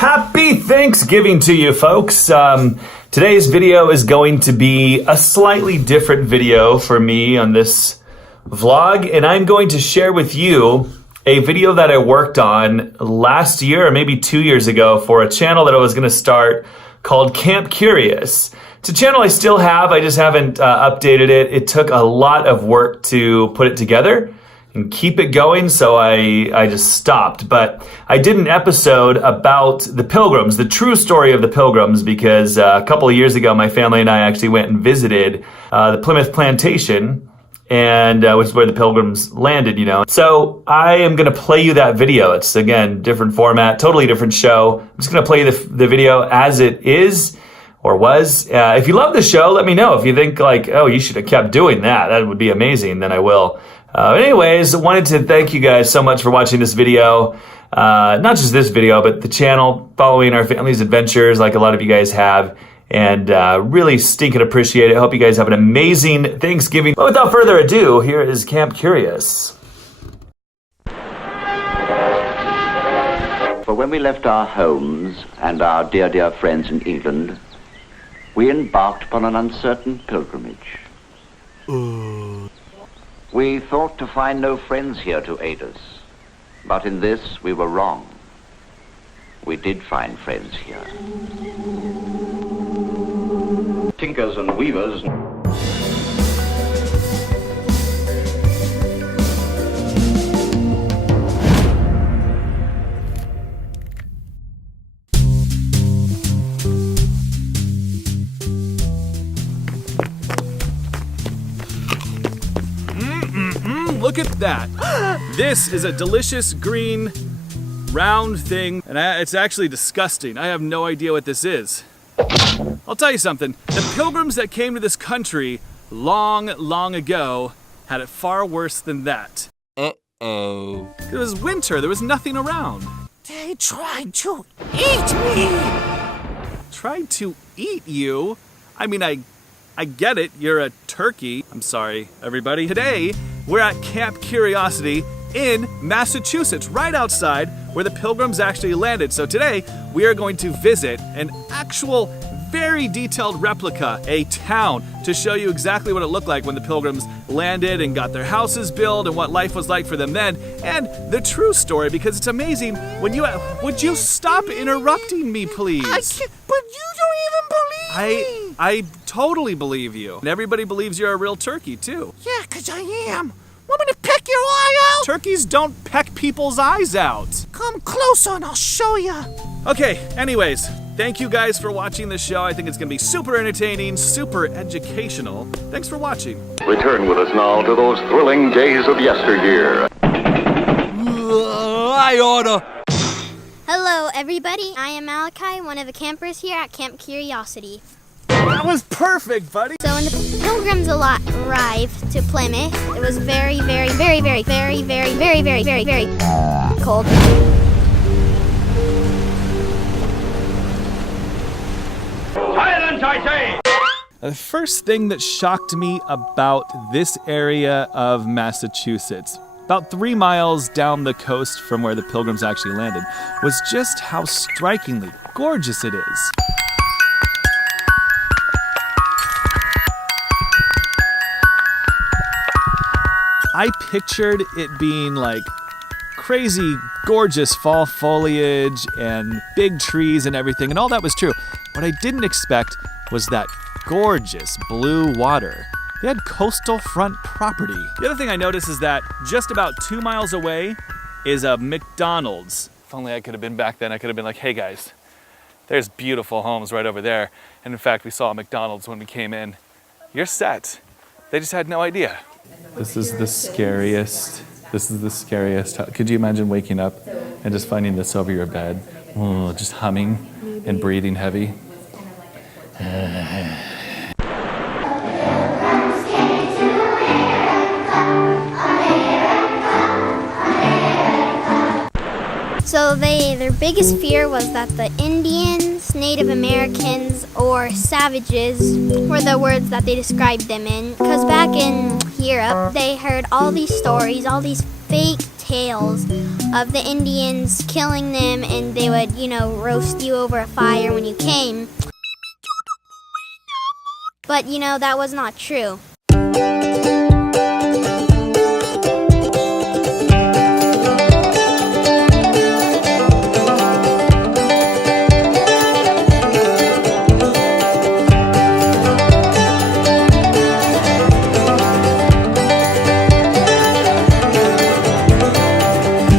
Happy Thanksgiving to you, folks. Today's video is going to be a slightly different video for me on this vlog, and I'm going to share with you a video that I worked on last year or maybe 2 years ago for a channel that I was going to start called Kamp Kurious. It's a channel I still have, I just haven't updated it. It took a lot of work to put it together and keep it going, so I just stopped. But I did an episode about the Pilgrims, the true story of the Pilgrims, because a couple of years ago, my family and I actually went and visited the Plymouth Plantation, and which is where the Pilgrims landed, you know. So I am gonna play you that video. It's, again, different format, totally different show. I'm just gonna play you the video as it is, or was. If you love the show, let me know. If you think like, oh, you should have kept doing that, that would be amazing, then I will. But anyways, I wanted to thank you guys so much for watching this video. Not just this video, but the channel, following our family's adventures like a lot of you guys have. And really stinking appreciate it. Hope you guys have an amazing Thanksgiving. But without further ado, here is Kamp Kurious. For when we left our homes and our dear, dear friends in England, we embarked upon an uncertain pilgrimage. We thought to find no friends here to aid us, but in this we were wrong. We did find friends here. Tinkers and weavers. Look at that. This is a delicious green round thing, and it's actually disgusting. I have no idea what this is. I'll tell you something. The Pilgrims that came to this country long, long ago had it far worse than that. Uh-oh. It was winter. There was nothing around. They tried to eat me! Tried to eat you? I mean, I get it. You're a turkey. I'm sorry, everybody. Today, we're at Kamp Kuriosity in Massachusetts, right outside where the Pilgrims actually landed. So today, we are going to visit an actual, very detailed replica, a town, to show you exactly what it looked like when the Pilgrims landed and got their houses built and what life was like for them then, and the true story, because it's amazing when you... Would you stop interrupting me, please? I can't, but you don't even believe me! I totally believe you. And everybody believes you're a real turkey, too. Yeah, 'cause I am. Want me to peck your eye out? Turkeys don't peck people's eyes out. Come closer and I'll show you. Okay, anyways, thank you guys for watching this show. I think it's gonna be super entertaining, super educational. Thanks for watching. Return with us now to those thrilling days of yesteryear. I oughta. Hello, everybody. I am Malachi, one of the campers here at Kamp Kuriosity. That was perfect, buddy. So when the Pilgrims arrived to Plymouth, it was very, very, very, very, very, very, very, very, very, very cold. Silence, I say! The first thing that shocked me about this area of Massachusetts, about 3 miles down the coast from where the Pilgrims actually landed, was just how strikingly gorgeous it is. I pictured it being like crazy, gorgeous fall foliage and big trees and everything, and all that was true. What I didn't expect was that gorgeous blue water. They had coastal front property. The other thing I noticed is that just about 2 miles away is a McDonald's. If only I could have been back then, I could have been like, hey guys, there's beautiful homes right over there. And in fact, we saw a McDonald's when we came in. You're set. They just had no idea. This is the scariest. Could you imagine waking up and just finding this over your bed? Oh, just humming and breathing heavy. So their biggest fear was that the Indians, Native Americans, or savages were the words that they described them in. Because back in Europe, they heard all these stories, all these fake tales of the Indians killing them, and they would, roast you over a fire when you came. But, that was not true.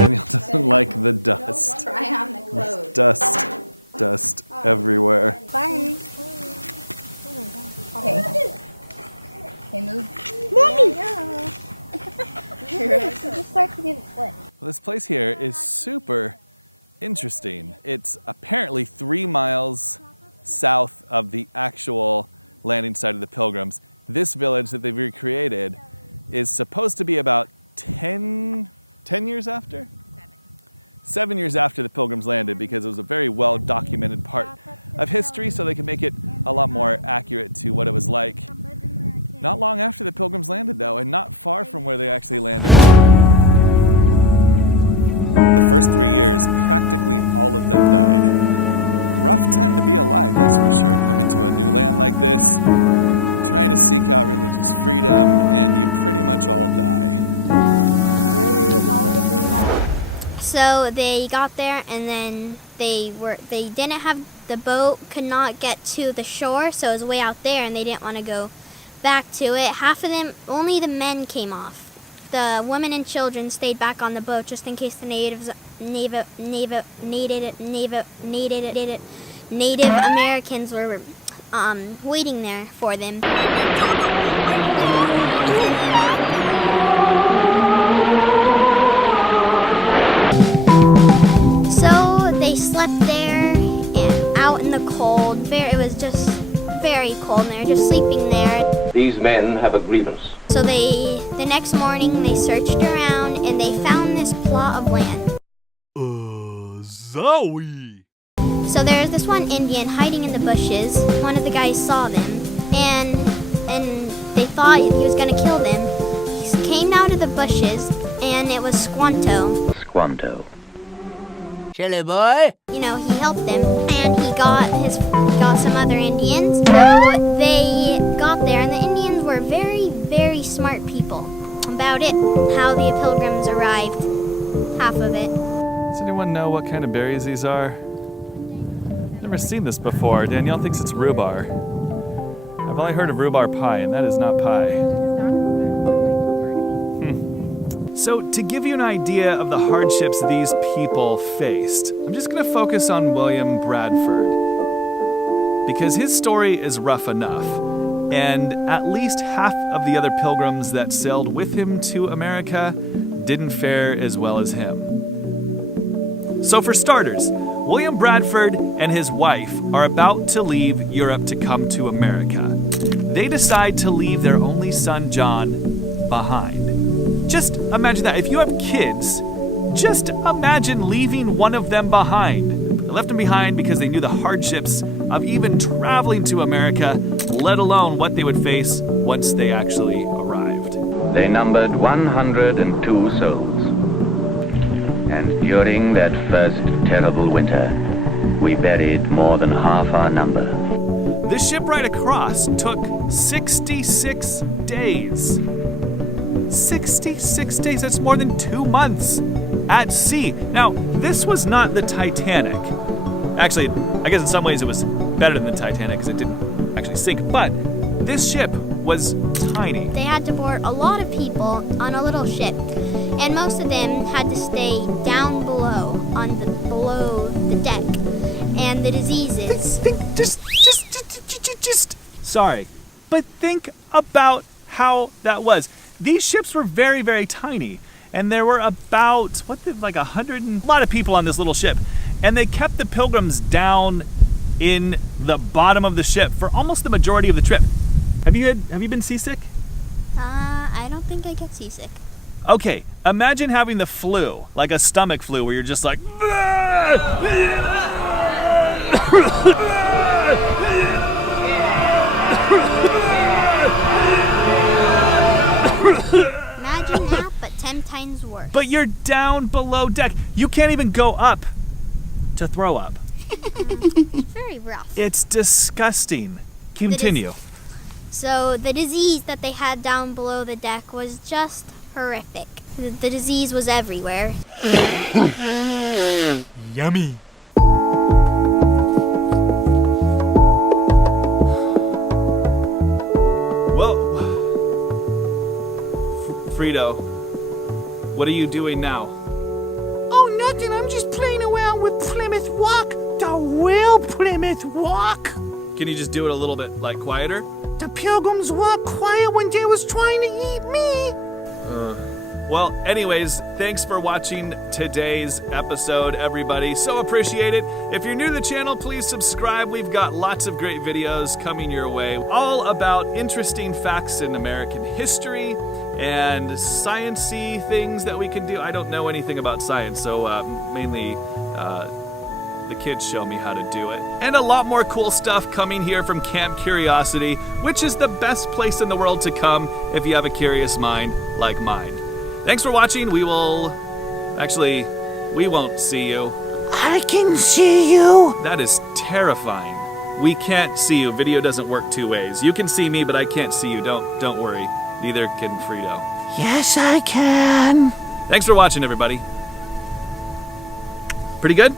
Daniel doesn't like the dust. Try on the clothes. Dust everywhere. Fun. Okay. Okay, move. Mommy! Just start to do the split. Well, this place here is super interesting. It's apparently 3 miles south of the actual landing site of the Pilgrims. This village that they've recreated is supposed to be about 10 years after? 7 years after the Pilgrims landed, because it was a very well documented part of history, so they could make it a lot more accurate to what it was like. Not long after the Pilgrims landed, though, and not far from where they actually landed. The first 3 years, practically all of them died. Rough time to be alive, that's for sure, coming to a new land like this, trying to seek out religious freedom, and you pretty much all die. So they got there, and then they didn't have, the boat could not get to the shore, so it was way out there, and they didn't want to go back to it. Half of them, only the men came off. The women and children stayed back on the boat just in case the Native Americans were waiting there for them. So they slept there and out in the cold. It was just very cold, and they were just sleeping there. These men have a grievance. So the next morning they searched around and they found this plot of land. Zoe! So there's this one Indian hiding in the bushes. One of the guys saw them, and they thought he was gonna kill them. He came out of the bushes, and it was Squanto. Squanto. Chilly boy. He helped them, and he got some other Indians. So they got there, and the Indians were very, very smart people. About it, how the Pilgrims arrived, half of it. Does anyone know what kind of berries these are? Never seen this before. Danielle thinks it's rhubarb. I've only heard of rhubarb pie, and that is not pie. So, to give you an idea of the hardships these people faced, I'm just going to focus on William Bradford, because his story is rough enough, and at least half of the other pilgrims that sailed with him to America didn't fare as well as him. So for starters, William Bradford and his wife are about to leave Europe to come to America. They decide to leave their only son, John, behind. Just imagine that. If you have kids, just imagine leaving one of them behind. They left him behind because they knew the hardships of even traveling to America, let alone what they would face once they actually arrived. They numbered 102 souls. And during that first terrible winter, we buried more than half our number. This ship ride across took 66 days. 66 days, that's more than 2 months at sea. Now, this was not the Titanic. Actually, I guess in some ways it was better than the Titanic because it didn't actually sink, but this ship was tiny. They had to board a lot of people on a little ship, and most of them had to stay down below the deck. And the diseases. Sorry, but think about how that was. These ships were very, very tiny, and there were about, a lot of people on this little ship, and they kept the Pilgrims down in the bottom of the ship for almost the majority of the trip. Have you been seasick? I don't think I get seasick. Okay, imagine having the flu, like a stomach flu, where you're just like, Imagine that, but 10 times times worse. But you're down below deck. You can't even go up to throw up. It's very rough. It's disgusting. Continue. So the disease that they had down below the deck was just horrific. The disease was everywhere. Yummy. Whoa. Frito, what are you doing now? Oh, nothing. I'm just playing around with Plymouth Rock. The real Plymouth Rock. Can you just do it a little bit, like, quieter? The pilgrims were quiet when they was trying to eat me. Well, anyways, thanks for watching today's episode, everybody. So appreciate it. If you're new to the channel, please subscribe. We've got lots of great videos coming your way, all about interesting facts in American history and science-y things that we can do. I don't know anything about science, so mainly the kids show me how to do it. And a lot more cool stuff coming here from Kamp Kuriosity, which is the best place in the world to come if you have a curious mind like mine. Thanks for watching. We won't see you. I can see you. That is terrifying. We can't see you. Video doesn't work two ways. You can see me, but I can't see you. Don't worry. Neither can Frito. Yes, I can. Thanks for watching, everybody. Pretty good?